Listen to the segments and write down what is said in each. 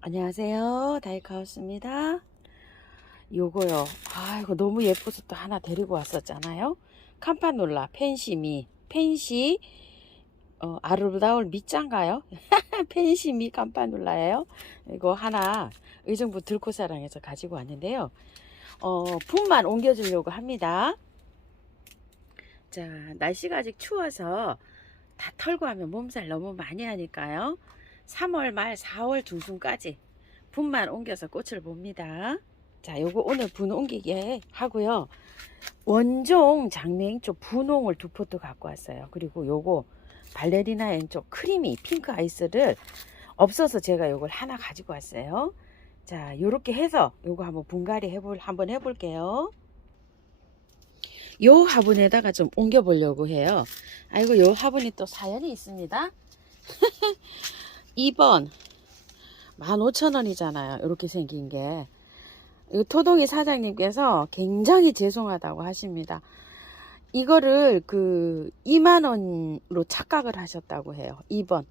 안녕하세요. 다이카우스입니다. 요거요. 이거 너무 예뻐서 또 하나 데리고 왔었잖아요. 캄파놀라 펜시 아름다울 밑장가요? 펜시미 캄파놀라예요. 이거 하나 의정부 들꽃사랑에서 가지고 왔는데요. 분만 옮겨주려고 합니다. 자, 날씨가 아직 추워서 다 털고 하면 몸살 너무 많이 하니까요. 3월 말 4월 중순까지 분만 옮겨서 꽃을 봅니다. 자, 요거 오늘 분 옮기게 하고요. 원종 장미행 쪽 분홍을 2포트 갖고 왔어요. 그리고 요거 발레리나 앵쪽 크리미 핑크 아이스를 없어서 제가 요걸 하나 가지고 왔어요. 자, 요렇게 해서 요거 한번 분갈이 한번 해볼게요. 요 화분에다가 좀 옮겨 보려고 해요. 아이고, 요 화분이 또 사연이 있습니다. 2번 15,000원이잖아요. 이렇게 생긴 게. 이 토동이 사장님께서 굉장히 죄송하다고 하십니다. 이거를 2만원으로 착각을 하셨다고 해요. 2번.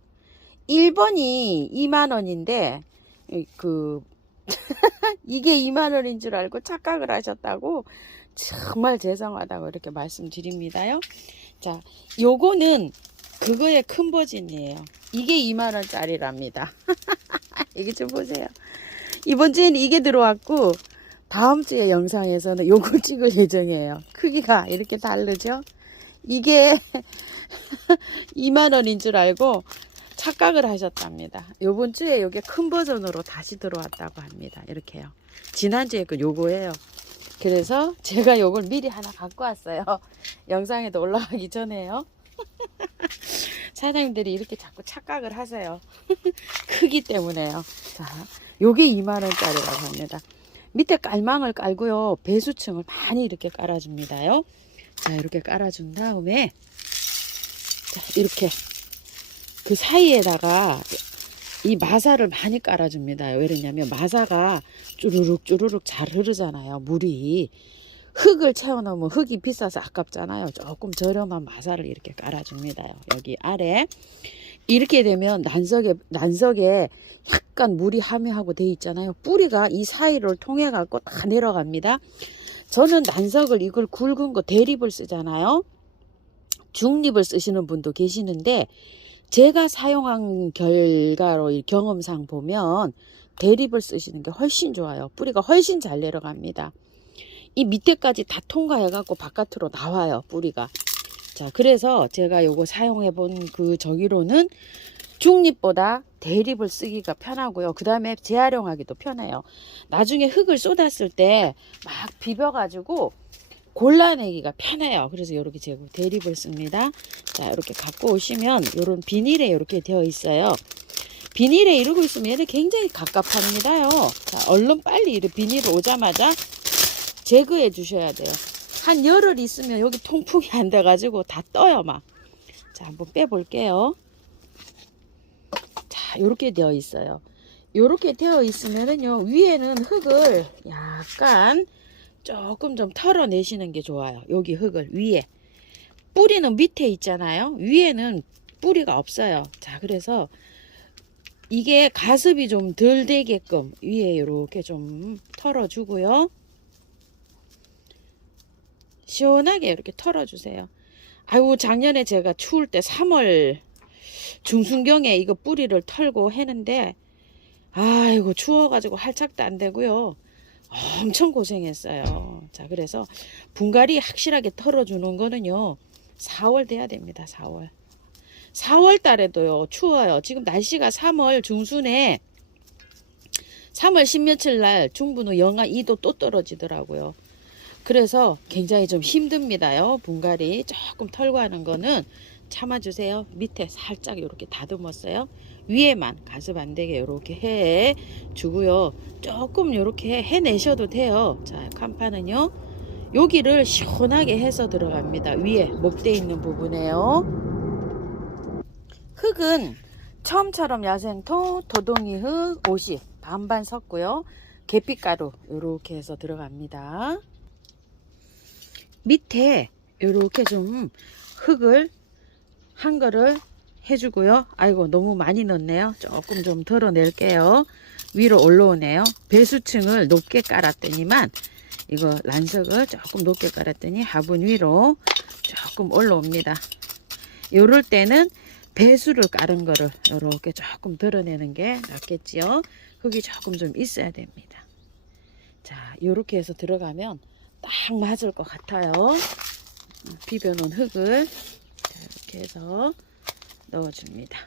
1번이 2만원인데 이게 2만원인 줄 알고 착각을 하셨다고 정말 죄송하다고 이렇게 말씀드립니다요. 자, 요거는 그거의 큰 버전이에요. 이게 2만원짜리랍니다. 이게 좀 보세요. 이번 주에는 이게 들어왔고 다음 주에 영상에서는 요거 찍을 예정이에요. 크기가 이렇게 다르죠. 이게 2만원인 줄 알고 착각을 하셨답니다. 요번 주에 요게 큰 버전으로 다시 들어왔다고 합니다. 이렇게요. 지난주에 요거예요. 그래서 제가 요걸 미리 하나 갖고 왔어요. 영상에도 올라가기 전에요. 사장님들이 이렇게 자꾸 착각을 하세요. 크기 때문에요. 자, 요게 2만원짜리라고 합니다. 밑에 깔망을 깔고요. 배수층을 많이 이렇게 깔아줍니다요. 자, 이렇게 깔아준 다음에 자, 이렇게 그 사이에다가 이 마사를 많이 깔아줍니다. 왜 그러냐면 마사가 쭈루룩 잘 흐르잖아요. 물이. 흙을 채워놓으면 흙이 비싸서 아깝잖아요. 조금 저렴한 마사를 이렇게 깔아줍니다. 여기 아래. 이렇게 되면 난석에 약간 물이 함유하고 돼 있잖아요. 뿌리가 이 사이를 통해 갖고 다 내려갑니다. 저는 난석을 이걸 굵은 거 대립을 쓰잖아요. 중립을 쓰시는 분도 계시는데 제가 사용한 결과로 경험상 보면 대립을 쓰시는 게 훨씬 좋아요. 뿌리가 훨씬 잘 내려갑니다. 이 밑에까지 다 통과해 갖고 바깥으로 나와요. 뿌리가. 자, 그래서 제가 요거 사용해 본 저기로는 중립보다 대립을 쓰기가 편하고요. 그 다음에 재활용하기도 편해요. 나중에 흙을 쏟았을 때 막 비벼 가지고 골라내기가 편해요. 그래서 이렇게 제가 대립을 씁니다. 자, 이렇게 갖고 오시면 이런 비닐에 이렇게 되어 있어요. 비닐에 이러고 있으면 얘는 굉장히 갑갑합니다요. 자, 얼른 빨리 이렇게 비닐을 오자마자 제거해 주셔야 돼요. 한 열흘 있으면 여기 통풍이 안 돼 가지고 다 떠요 막. 자, 한번 빼 볼게요. 자, 요렇게 되어 있어요. 요렇게 되어 있으면은요, 위에는 흙을 약간 조금 좀 털어내시는 게 좋아요. 여기 흙을 위에. 뿌리는 밑에 있잖아요. 위에는 뿌리가 없어요. 자, 그래서 이게 가습이 좀 덜 되게끔 위에 이렇게 좀 털어주고요. 시원하게 이렇게 털어주세요. 아이고, 작년에 제가 추울 때 3월 중순경에 이거 뿌리를 털고 했는데 아이고, 추워가지고 할착도 안 되고요. 엄청 고생했어요. 자, 그래서 분갈이 확실하게 털어주는 거는요 4월 돼야 됩니다. 4월 달에도요 추워요. 지금 날씨가 3월 중순에 3월 10며칠 날 중부는 영하 2도 또 떨어지더라고요. 그래서 굉장히 좀 힘듭니다요. 분갈이 조금 털고 하는 거는 참아주세요. 밑에 살짝 이렇게 다듬었어요. 위에만 가습 안 되게 이렇게 해 주고요. 조금 이렇게 해내셔도 돼요. 자, 칸판은요 여기를 시원하게 해서 들어갑니다. 위에 목대 있는 부분에요. 흙은 처음처럼 야생토, 도동이 흙 50 반반 섞고요. 계피가루 이렇게 해서 들어갑니다. 밑에 이렇게 좀 흙을 한 거를 해주고요. 아이고, 너무 많이 넣었네요. 조금 좀 덜어낼게요. 위로 올라오네요. 배수층을 높게 깔았더니만 이거 란석을 조금 높게 깔았더니 화분 위로 조금 올라옵니다. 요럴 때는 배수를 깔은 거를 이렇게 조금 드러내는 게 낫겠지요. 흙이 조금 좀 있어야 됩니다. 자, 요렇게 해서 들어가면 딱 맞을 것 같아요. 비벼놓은 흙을 자, 이렇게 해서 넣어줍니다.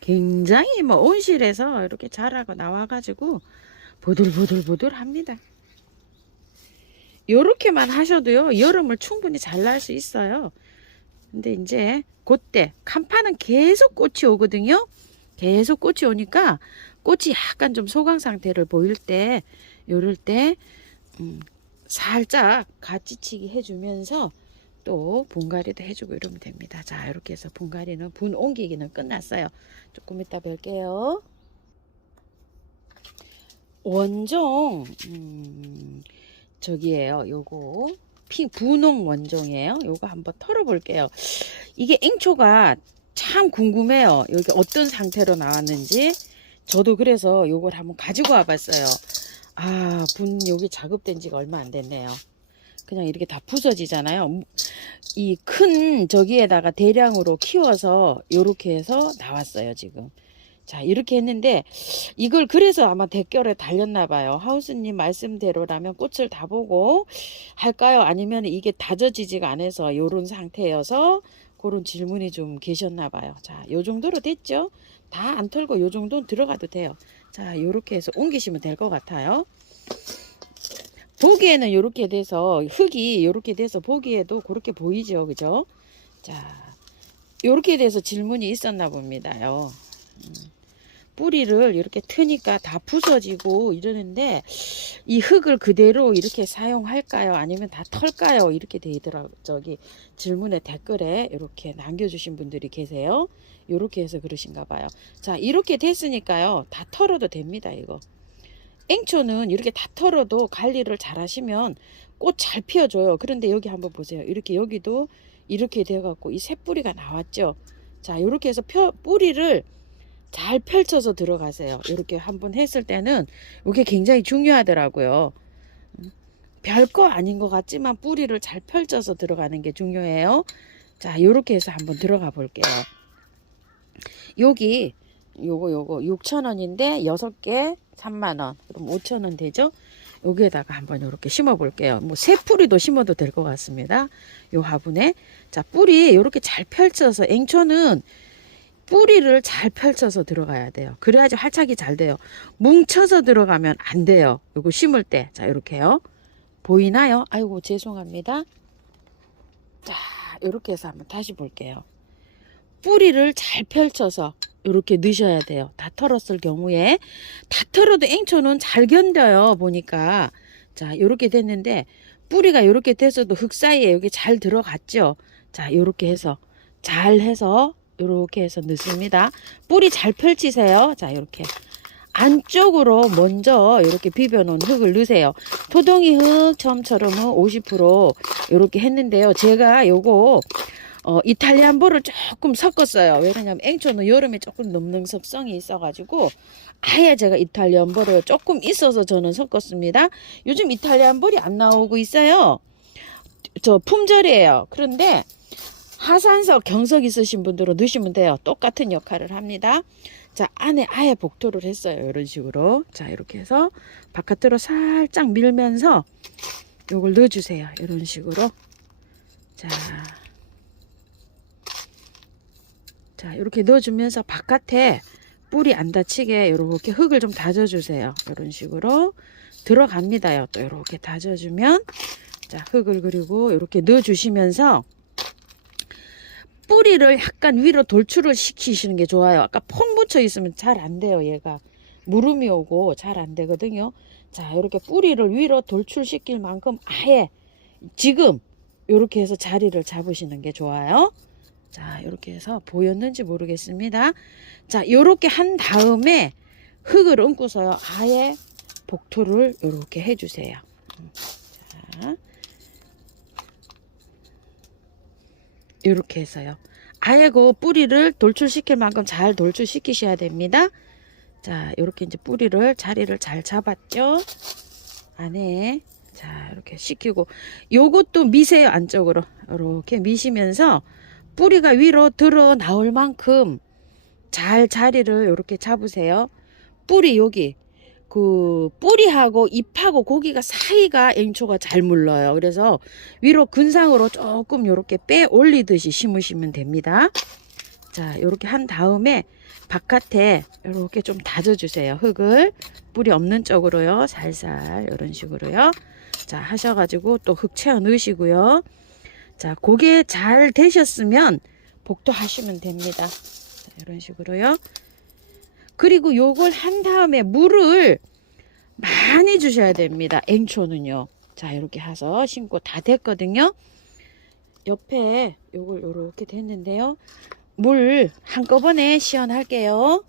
굉장히 뭐 온실에서 이렇게 자라고 나와가지고 보들보들 합니다. 요렇게만 하셔도요 여름을 충분히 잘 날 수 있어요. 근데 이제 그때 간판은 계속 꽃이 오거든요. 계속 꽃이 오니까 꽃이 약간 좀 소강 상태를 보일 때 요럴 때 살짝 가지치기 해주면서 또 분갈이도 해주고 이러면 됩니다. 자, 이렇게 해서 분갈이는 분 옮기기는 끝났어요. 조금 이따 뵐게요. 원종 저기에요. 요거 분홍 원종이에요. 요거 한번 털어 볼게요. 이게 앵초가 참 궁금해요. 여기 어떤 상태로 나왔는지. 저도 그래서 요걸 한번 가지고 와 봤어요. 아, 분 여기 작업된 지가 얼마 안 됐네요. 그냥 이렇게 다 부서지잖아요. 이 큰 저기에다가 대량으로 키워서 요렇게 해서 나왔어요 지금. 자, 이렇게 했는데 이걸 그래서 아마 댓글에 달렸나 봐요. 하우스님 말씀대로라면 꽃을 다 보고 할까요? 아니면 이게 다져지지가 않아서 요런 상태여서 그런 질문이 좀 계셨나 봐요. 자, 요 정도로 됐죠? 다 안 털고 요 정도는 들어가도 돼요. 자, 요렇게 해서 옮기시면 될 것 같아요. 보기에는 이렇게 돼서 흙이 이렇게 돼서 보기에도 그렇게 보이죠, 그죠? 자, 이렇게 돼서 질문이 있었나 봅니다요. 뿌리를 이렇게 트니까 다 부서지고 이러는데 이 흙을 그대로 이렇게 사용할까요? 아니면 다 털까요? 이렇게 되더라고요. 저기 질문에 댓글에 이렇게 남겨주신 분들이 계세요. 이렇게 해서 그러신가 봐요. 자, 이렇게 됐으니까요. 다 털어도 됩니다, 이거. 앵초는 이렇게 다 털어도 관리를 잘 하시면 꽃 잘 피워줘요. 그런데 여기 한번 보세요. 이렇게 여기도 이렇게 되어갖고 이 새뿌리가 나왔죠. 자, 이렇게 해서 뿌리를 잘 펼쳐서 들어가세요. 이렇게 한번 했을 때는 이게 굉장히 중요하더라고요. 별거 아닌 것 같지만 뿌리를 잘 펼쳐서 들어가는 게 중요해요. 자, 이렇게 해서 한번 들어가 볼게요. 여기 요거 6,000원인데 6개 3만원. 그럼 5,000원 되죠? 여기에다가 한번 이렇게 심어 볼게요. 뭐 새 뿌리도 심어도 될 것 같습니다. 요 화분에. 자, 뿌리 이렇게 잘 펼쳐서 앵초는 뿌리를 잘 펼쳐서 들어가야 돼요. 그래야지 활착이 잘 돼요. 뭉쳐서 들어가면 안 돼요. 요거 심을 때. 자, 이렇게요. 보이나요? 아이고, 죄송합니다. 자, 이렇게 해서 한번 다시 볼게요. 뿌리를 잘 펼쳐서 이렇게 넣으셔야 돼요. 다 털었을 경우에. 다 털어도 앵초는 잘 견뎌요, 보니까. 자, 이렇게 됐는데 뿌리가 이렇게 돼서도 흙 사이에 여기 잘 들어갔죠. 자, 이렇게 해서 잘 해서 이렇게 해서 넣습니다. 뿌리 잘 펼치세요. 자, 이렇게 안쪽으로 먼저 이렇게 비벼 놓은 흙을 넣으세요. 토동이 흙 처음처럼은 50% 이렇게 했는데요. 제가 요거 이탈리안보를 조금 섞었어요. 왜냐면 앵초는 여름에 조금 넘능성성이 있어가지고 아예 제가 이탈리안보를 조금 있어서 저는 섞었습니다. 요즘 이탈리안볼이 안 나오고 있어요. 저 품절이에요. 그런데 하산석, 경석 있으신 분들은 넣으시면 돼요. 똑같은 역할을 합니다. 자, 안에 아예 복토를 했어요. 이런 식으로. 자, 이렇게 해서 바깥으로 살짝 밀면서 요걸 넣어주세요. 이런 식으로. 자, 이렇게 넣어주면서 바깥에 뿌리 안 다치게 이렇게 흙을 좀 다져주세요. 이런 식으로 들어갑니다요. 또 이렇게 다져주면 자, 흙을 그리고 이렇게 넣어주시면서 뿌리를 약간 위로 돌출을 시키시는 게 좋아요. 아까 퐁 묻혀 있으면 잘 안 돼요. 얘가 무름이 오고 잘 안 되거든요. 자, 이렇게 뿌리를 위로 돌출시킬 만큼 아예 지금 이렇게 해서 자리를 잡으시는 게 좋아요. 자, 이렇게 해서 보였는지 모르겠습니다. 자, 이렇게 한 다음에 흙을 얹고서요. 아예 복토를 이렇게 해주세요. 자, 이렇게 해서요. 아예 그 뿌리를 돌출시킬 만큼 잘 돌출시키셔야 됩니다. 자, 이렇게 이제 뿌리를 자리를 잘 잡았죠. 안에 자 이렇게 식히고 요것도 미세요. 안쪽으로 이렇게 미시면서 뿌리가 위로 들어 나올 만큼 잘 자리를 이렇게 잡으세요. 뿌리 여기 그 뿌리하고 잎하고 고기가 사이가 앵초가 잘 물러요. 그래서 위로 근상으로 조금 이렇게 빼 올리듯이 심으시면 됩니다. 자 이렇게 한 다음에 바깥에 이렇게 좀 다져주세요. 흙을 뿌리 없는 쪽으로요. 살살 이런 식으로요. 자 하셔가지고 또 흙 채워 넣으시고요. 자 고게 잘 되셨으면 복도하시면 됩니다. 자, 이런 식으로요. 그리고 요걸 한 다음에 물을 많이 주셔야 됩니다. 앵초는요. 자 이렇게 해서 심고 다 됐거든요. 옆에 요걸 이렇게 됐는데요. 물 한꺼번에 시연할게요.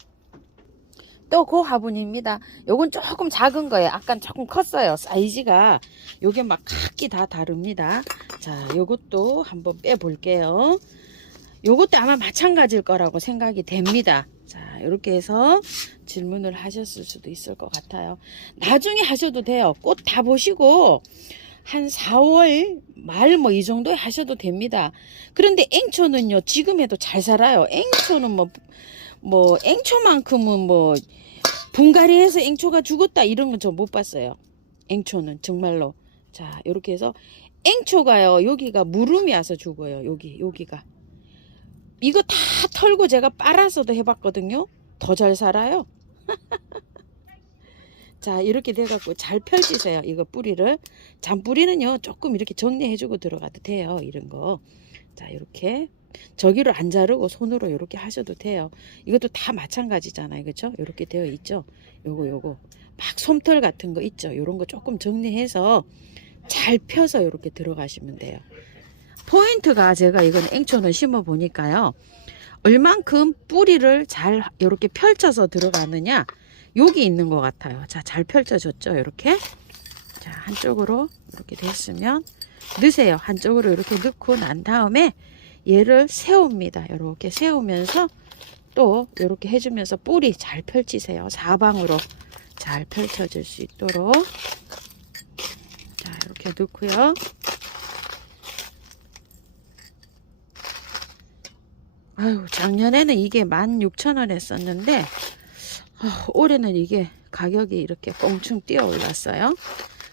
또 그 화분입니다. 요건 조금 작은 거예요. 아까 조금 컸어요. 사이즈가 요게 막 각기 다 다릅니다. 자 요것도 한번 빼 볼게요. 요것도 아마 마찬가지일 거라고 생각이 됩니다. 자 이렇게 해서 질문을 하셨을 수도 있을 것 같아요. 나중에 하셔도 돼요. 꽃 다 보시고 한 4월 말 뭐 이 정도에 하셔도 됩니다. 그런데 앵초는요 지금 해도 잘 살아요. 앵초는 뭐 앵초만큼은 뭐 분갈이해서 앵초가 죽었다 이런 건 저 못 봤어요. 앵초는 정말로. 자 이렇게 해서 앵초가요 여기가 무름이 와서 죽어요. 여기가 이거 다 털고 제가 빨아서도 해봤거든요. 더 잘 살아요. 자 이렇게 돼갖고 잘 펼치세요. 이거 뿌리를 잔뿌리는요 조금 이렇게 정리해주고 들어가도 돼요. 이런 거. 자 이렇게 저기로 안 자르고 손으로 이렇게 하셔도 돼요. 이것도 다 마찬가지잖아요. 그렇죠? 이렇게 되어 있죠. 요거 막 솜털 같은 거 있죠. 요런 거 조금 정리해서 잘 펴서 이렇게 들어가시면 돼요. 포인트가 제가 이건 앵초는 심어 보니까요. 얼만큼 뿌리를 잘 이렇게 펼쳐서 들어가느냐 여기 있는 것 같아요. 자, 잘 펼쳐졌죠? 이렇게. 자, 한쪽으로 이렇게 됐으면 넣으세요. 한쪽으로 이렇게 넣고 난 다음에 얘를 세웁니다. 이렇게 세우면서 또 이렇게 해주면서 뿌리 잘 펼치세요. 사방으로 잘 펼쳐질 수 있도록. 자, 이렇게 넣고요. 아유, 작년에는 이게 16,000원 했었는데 올해는 이게 가격이 이렇게 껑충 뛰어 올랐어요.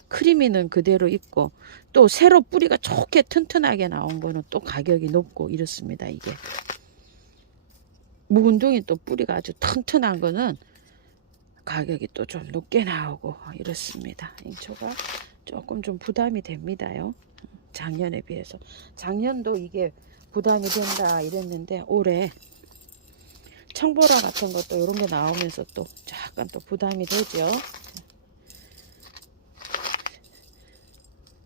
크리미는 그대로 있고 또 새로 뿌리가 좋게 튼튼하게 나온 거는 또 가격이 높고 이렇습니다. 이게 묵은둥이 또 뿌리가 아주 튼튼한 거는 가격이 또 좀 높게 나오고 이렇습니다. 앵초가 조금 좀 부담이 됩니다요. 작년에 비해서. 작년도 이게 부담이 된다 이랬는데 올해 청보라 같은 것도 이런 게 나오면서 또 약간 또 부담이 되죠.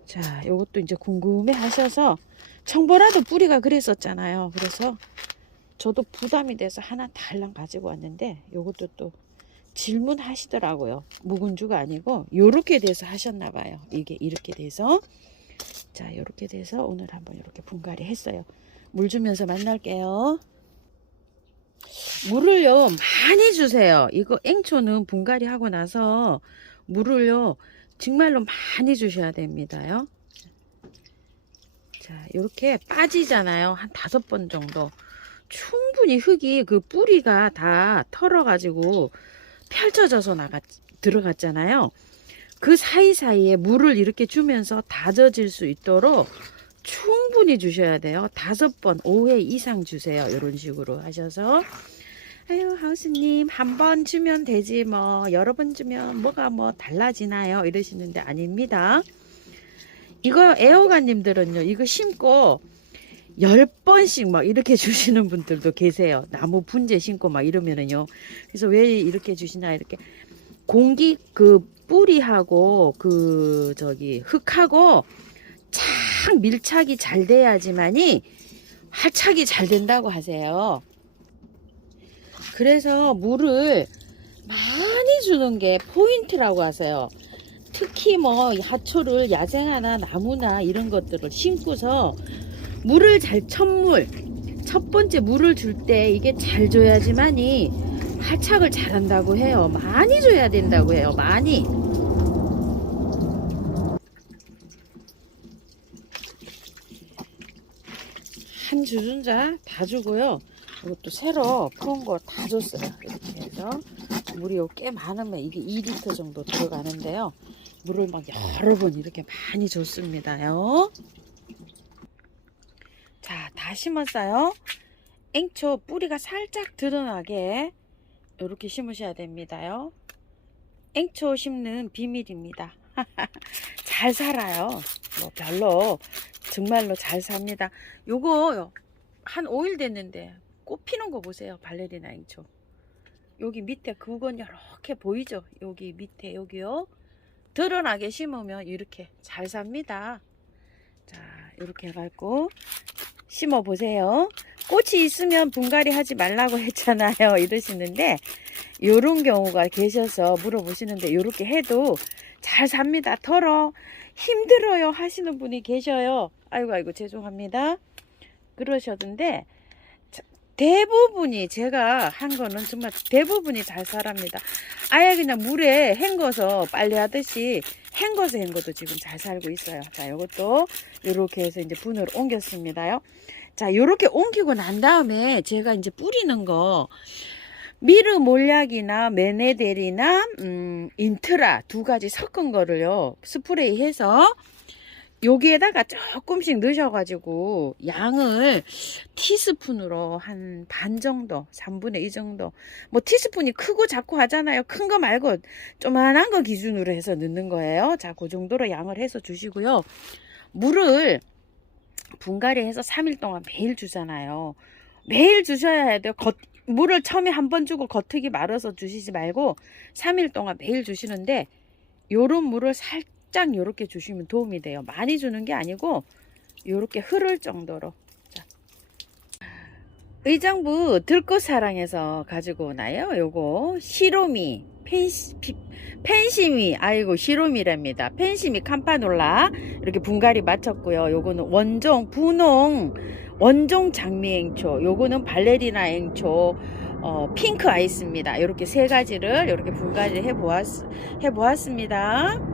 자, 요것도 이제 궁금해 하셔서 청보라도 뿌리가 그랬었잖아요. 그래서 저도 부담이 돼서 하나 달랑 가지고 왔는데 요것도 또 질문하시더라고요. 묵은주가 아니고 요렇게 돼서 하셨나 봐요. 이게 이렇게 돼서 자, 요렇게 돼서 오늘 한번 이렇게 분갈이 했어요. 물 주면서 만날게요. 물을요 많이 주세요. 이거 앵초는 분갈이 하고 나서 물을요 정말로 많이 주셔야 됩니다요. 자 이렇게 빠지잖아요. 한 5번 정도 충분히 흙이 그 뿌리가 다 털어 가지고 펼쳐져서 들어갔잖아요. 그 사이사이에 물을 이렇게 주면서 다져질 수 있도록 충분히 주셔야 돼요. 5번 5회 이상 주세요. 이런 식으로 하셔서 아유 하우스님 한 번 주면 되지 뭐 여러 번 주면 뭐가 뭐 달라지나요 이러시는데 아닙니다. 이거 애호가님들은요 이거 심고 10번씩 막 이렇게 주시는 분들도 계세요. 나무 분재 심고 막 이러면은요. 그래서 왜 이렇게 주시나 이렇게 공기 그 뿌리하고 그 저기 흙하고 착 밀착이 잘 돼야지만이 활착이 잘 된다고 하세요. 그래서 물을 많이 주는 게 포인트라고 하세요. 특히 뭐 하초를 야생화나 나무나 이런 것들을 심고서 물을 첫 번째 물을 줄 때 이게 잘 줘야지만이 활착을 잘한다고 해요. 많이 줘야 된다고 해요. 많이. 한 주전자 다 주고요. 이것도 새로 푸은 거 다 줬어요. 이렇게 해서 물이 꽤 많으면 이게 2리터 정도 들어가는데요. 물을 막 여러 번 이렇게 많이 줬습니다요. 자, 다 심었어요. 앵초 뿌리가 살짝 드러나게 이렇게 심으셔야 됩니다요. 앵초 심는 비밀입니다. 잘 살아요. 뭐 별로 정말로 잘 삽니다. 요거 한 5일 됐는데 꽃 피는 거 보세요. 발레리나 앵초. 여기 밑에 그건 이렇게 보이죠? 여기 밑에 여기요. 드러나게 심으면 이렇게 잘 삽니다. 자, 이렇게 해갖고 심어 보세요. 꽃이 있으면 분갈이 하지 말라고 했잖아요. 이러시는데 요런 경우가 계셔서 물어보시는데 요렇게 해도 잘 삽니다. 덜어 힘들어요 하시는 분이 계셔요. 아이고 죄송합니다. 그러셨는데 대부분이 제가 한 거는 정말 대부분이 잘 살합니다. 아예 그냥 물에 헹궈서 빨래 하듯이 헹궈도 지금 잘 살고 있어요. 자, 요것도 요렇게 해서 이제 분으로 옮겼습니다요. 자, 요렇게 옮기고 난 다음에 제가 이제 뿌리는 거 미르 몰약이나 메네델이나 인트라 두 가지 섞은 거를요 스프레이 해서 여기에다가 조금씩 넣으셔가지고 양을 티스푼으로 한 반 정도 3분의 2 정도 뭐 티스푼이 크고 작고 하잖아요. 큰 거 말고 조만한 거 기준으로 해서 넣는 거예요. 자, 그 정도로 양을 해서 주시고요. 물을 분갈이 해서 3일 동안 매일 주잖아요. 매일 주셔야 돼요. 물을 처음에 한 번 주고 겉흙이 말아서 주시지 말고 3일 동안 매일 주시는데 요런 물을 살짝 요렇게 주시면 도움이 돼요. 많이 주는 게 아니고 요렇게 흐를 정도로. 자. 의정부 들꽃사랑에서 가지고 오나요? 요거 시로미 펜시미 아이고 시로미랍니다. 펜시미 캄파놀라 이렇게 분갈이 마쳤고요. 요거는 원종 분홍 원종 장미앵초, 요거는 발레리나 앵초, 핑크 아이스입니다. 이렇게 세 가지를 이렇게 분갈이 해보았습니다.